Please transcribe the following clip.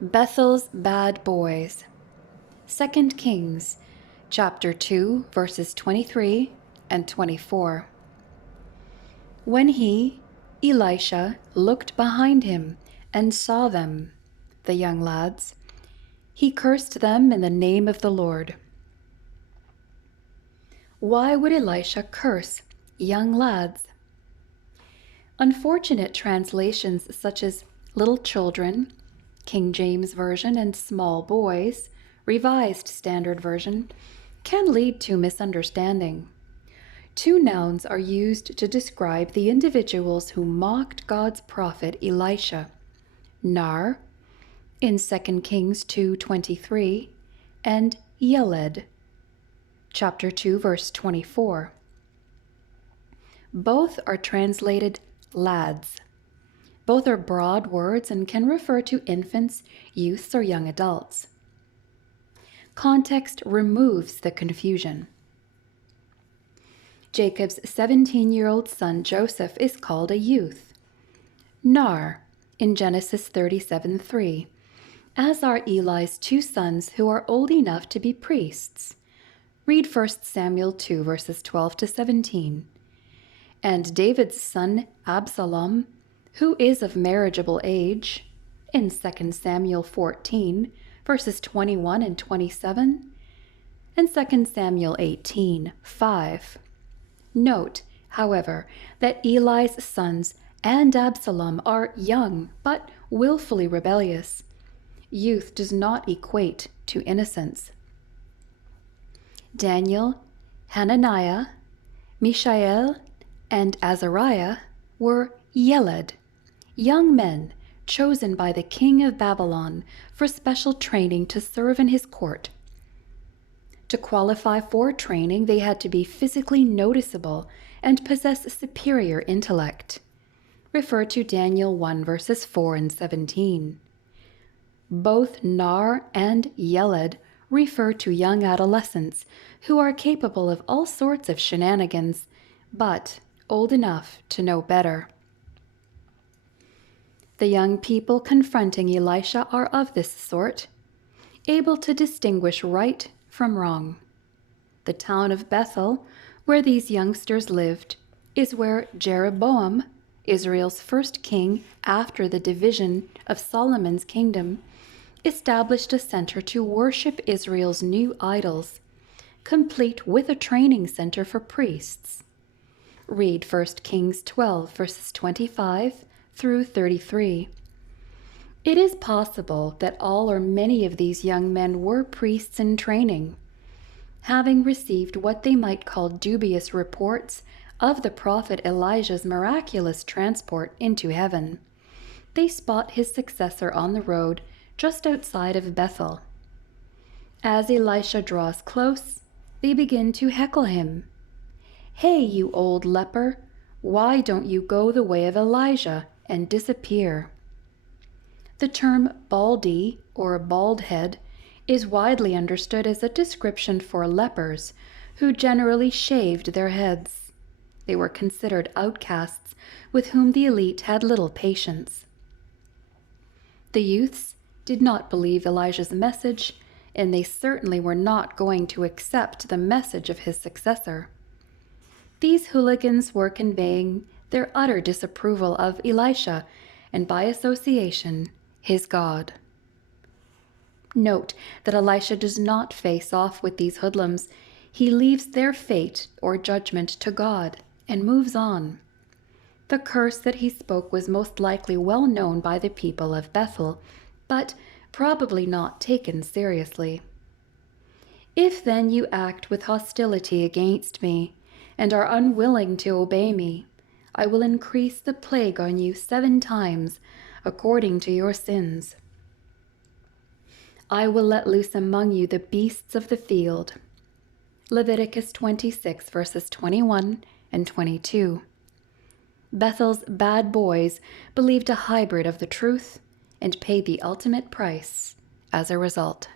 Bethel's bad boys. 2 Kings, chapter 2, verses 23 and 24. When he, Elisha, looked behind him and saw them, the young lads, he cursed them in the name of the Lord. Why would Elisha curse young lads? Unfortunate translations such as little children, King James Version, and small boys, Revised Standard Version, can lead to misunderstanding. Two nouns are used to describe the individuals who mocked God's prophet Elisha: nar, in 2 Kings 2:23, and yeled, chapter 2, verse 24. Both are translated lads. Both are broad words and can refer to infants, youths, or young adults. Context removes the confusion. Jacob's 17-year-old son Joseph is called a youth, nar, in Genesis 37:3, as are Eli's two sons who are old enough to be priests. Read 1 Samuel 2, verses 12 to 17. And David's son Absalom, who is of marriageable age, in 2 Samuel 14, verses 21 and 27, and 2 Samuel 18, 5. Note, however, that Eli's sons and Absalom are young but willfully rebellious. Youth does not equate to innocence. Daniel, Hananiah, Mishael, and Azariah were yeled, young men chosen by the king of Babylon for special training to serve in his court. To qualify for training, they had to be physically noticeable and possess superior intellect. Refer to Daniel 1, verses 4 and 17. Both nar and yeled refer to young adolescents who are capable of all sorts of shenanigans, but old enough to know better. The young people confronting Elisha are of this sort, able to distinguish right from wrong. The town of Bethel, where these youngsters lived, is where Jeroboam, Israel's first king after the division of Solomon's kingdom, established a center to worship Israel's new idols, complete with a training center for priests. Read 1 Kings 12, verses 25 through 33. It is possible that all or many of these young men were priests in training. Having received what they might call dubious reports of the prophet Elijah's miraculous transport into heaven, they spot his successor on the road just outside of Bethel. As Elisha draws close, they begin to heckle him. "Hey, you old leper, why don't you go the way of Elijah and disappear?" The term baldy or bald head is widely understood as a description for lepers who generally shaved their heads. They were considered outcasts with whom the elite had little patience. The youths did not believe Elijah's message, and they certainly were not going to accept the message of his successor. These hooligans were conveying their utter disapproval of Elisha and, by association, his God. Note that Elisha does not face off with these hoodlums. He leaves their fate or judgment to God and moves on. The curse that he spoke was most likely well known by the people of Bethel, but probably not taken seriously. "If then you act with hostility against me, and are unwilling to obey me, I will increase the plague on you 7 times, according to your sins. I will let loose among you the beasts of the field." Leviticus 26, verses 21 and 22. Bethel's bad boys believed a hybrid of the truth and paid the ultimate price as a result.